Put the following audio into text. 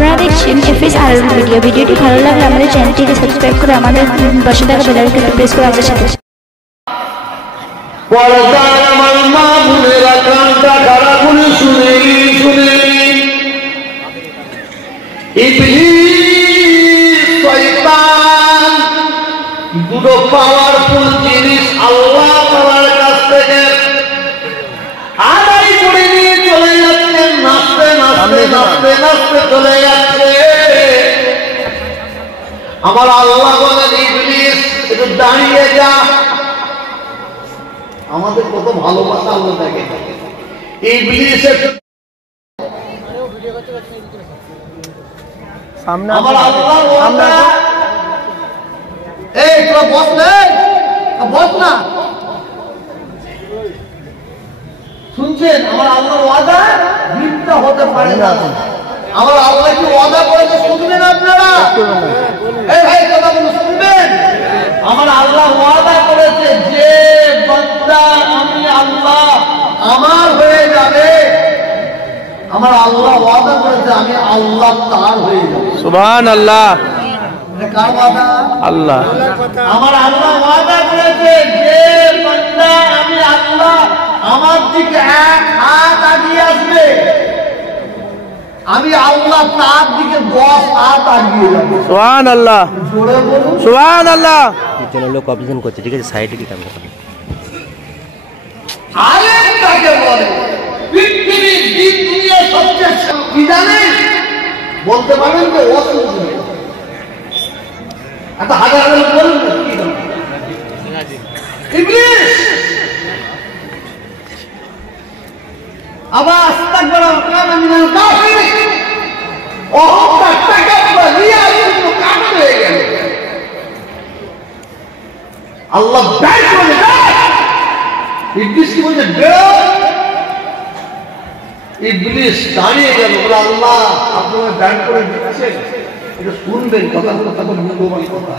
আপনারা দেখছেন FS RL ভিডিওটি ভালো লাগলে আমাদের চ্যানেলটিকে সাবস্ক্রাইব করে আমাদের পাশে থাকা বেল আইকনটি প্রেস করে আমাদের সাথে পর্দার আমার মা বোনেরা কানটা খাড়া করে শুনে ইবলিস শয়তান দুটো পাওয়ারফুল জিনিস আল্লাহ তাআলার কাছ থেকে আদায় করে নিয়ে চলে যাচ্ছে, নাচতে নাচতে নাচতে নাচতে চলে যাচ্ছে। আমার আল্লাহ বলেন, ইবলিস একটু দাঁড়িয়ে যা। আমাদের কত ভালোবাসা আল্লাহ থাকে। ইবলিস সামনে আমার আল্লাহ ওয়াদা, এই তোরা বস না, শুনছেন? আমার আল্লাহর ওয়াদা মিথ্যা হতে পারে না। আমার আল্লাহ কি ওয়াদা করেছে শুনবেন আপনারা? এই ভাই কথা বলুন, শুনবেন? আমার আল্লাহ ওয়াদা করেছে যে বান্দা আমি আল্লাহ আমার হয়ে যাবে, আমার আল্লাহ ওয়াদা করেছে আমি আল্লাহ তার হয়ে যাব। সুবহানাল্লাহ। কার ওয়াদা? আল্লাহ। আমার আল্লাহ ওয়াদা করেছে যে বান্দা আমি আল্লাহ আমার দিকে এক হাত আগিয়ে আসবে, আমি আল্লাহ তার দিকে 10 হাত আগিয়ে যাব। সুবহানাল্লাহ। জোরে বলুন সুবহানাল্লাহ। পিছনে লোক অবজেকশন করছে, ঠিক আছে? সাইডে কি কাম করবে? আলেম কাকে বলে? পৃথিবীর দিন দুনিয়া সবচেয়ে কি জানেন? বলতে পারেন যে অসুস্থ এত হাজার হাজার বলুন কি জানেন? ইবলিস আবার আস্তাগফির কানা মিনাল কাফিরিন, অহংকার তাকাব্বুর রিয়া এগুলো কাজ হয়ে গেল। আল্লাহ ব্যান করে দেয়। ইবলিস কি বলছে? ইবলিস দাঁড়িয়ে গেল, বলে আল্লাহ আপনি ব্যান করে দিচ্ছেন, এটা শুনবেন, কথা মূল্যবান কথা।